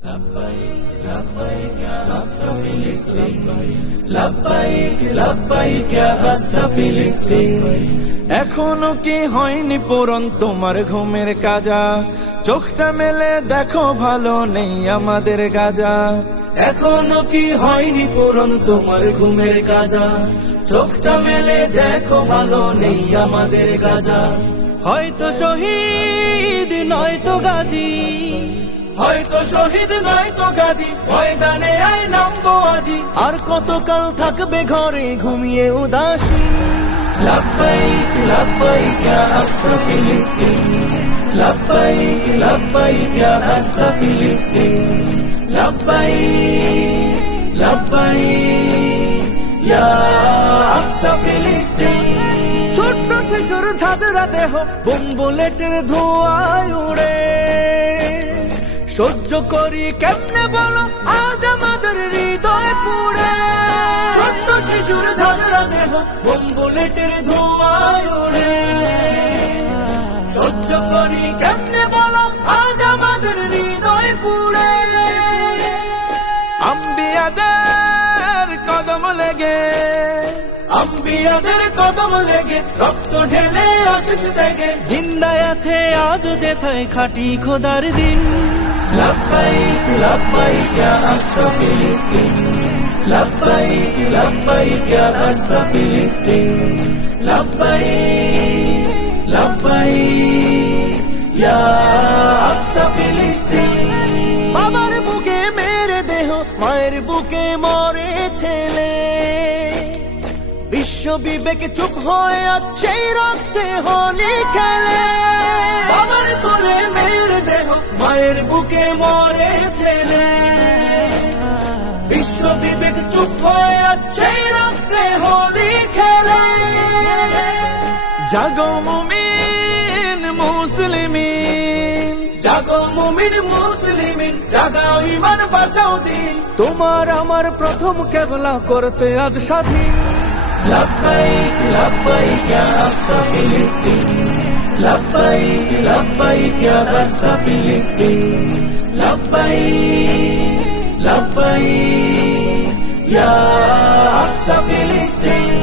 لبيك لبيك يا أقصى فلسطين لبيك لبيك يا أقصى فلسطين এখনো কি হয়নি পূরণ তোমার ঘুমের কাজা চোখটা মেলে দেখো ভালো নেই আমাদের গাজা এখনো কি হয়নি পূরণ তোমার ঘুমের কাজা চোখটা মেলে দেখো ভালো নেই আমাদের গাজা হয়তো শহীদ নয়তো গাজী হয়তো শহীদ নয়তো গাজী ময়দানে আয় নামবো আজি আর কতকাল থাকবে ঘরে ঘুমিয়ে উদাসীন لبيك لبيك يا أقصى فلسطين لبيك لبيك يا أقصى فلسطين لبيك لبيك يا أقصى فلسطين ছোট্ট শিশুর ঝাঁঝরা দেহ বোম বুলেটের ধোঁয়ায় উড়ে সহ্য করি কেমনে বলো আজ আমাদের হৃদয় পুড়ে ছোট্ট শিশুর ঝাঁঝরা দেহ বোম বুলেটের ধোঁয়ায় উড়ে সহ্য করি কেমনে বলো আজ আমাদের হৃদয় পুড়ে আম্বিয়াদের কদম লেগে আম্বিয়াদের কদম লেগে রক্ত ঢেলে আশিস থেকে জিন্দায় আছে আজ যেথায় খাটি খোদার দিন لبيك لبيك يا أقصى فلسطين لبيك لبيك يا أقصى فلسطين لبيك لبيك يا أقصى فلسطين বাবার বুকে মেরে দেহ মায়ের বুকে মরে ছেলে বিশ্ব বিবেক চুপ হয়ে আজ সেই রক্তে হোলি খেলে বাবার কোলে মেরে দেহ মায়ের বুকে মরে ছেলে বিশ্ব বিবেক চুপ হয়ে আজ সেই রক্তে হোলি খেলে জাগো মুমিন মুসলিমিন জাগো মুমিন মুসলিমিন জাগাও ঈমান বাঁচাও দিন তোমার আমার প্রথম কেবলা করতে আজ স্বাধীন لبيك لبيك يا أقصى فلسطين لبيك لبيك يا أقصى فلسطين لبيك لبيك يا أقصى فلسطين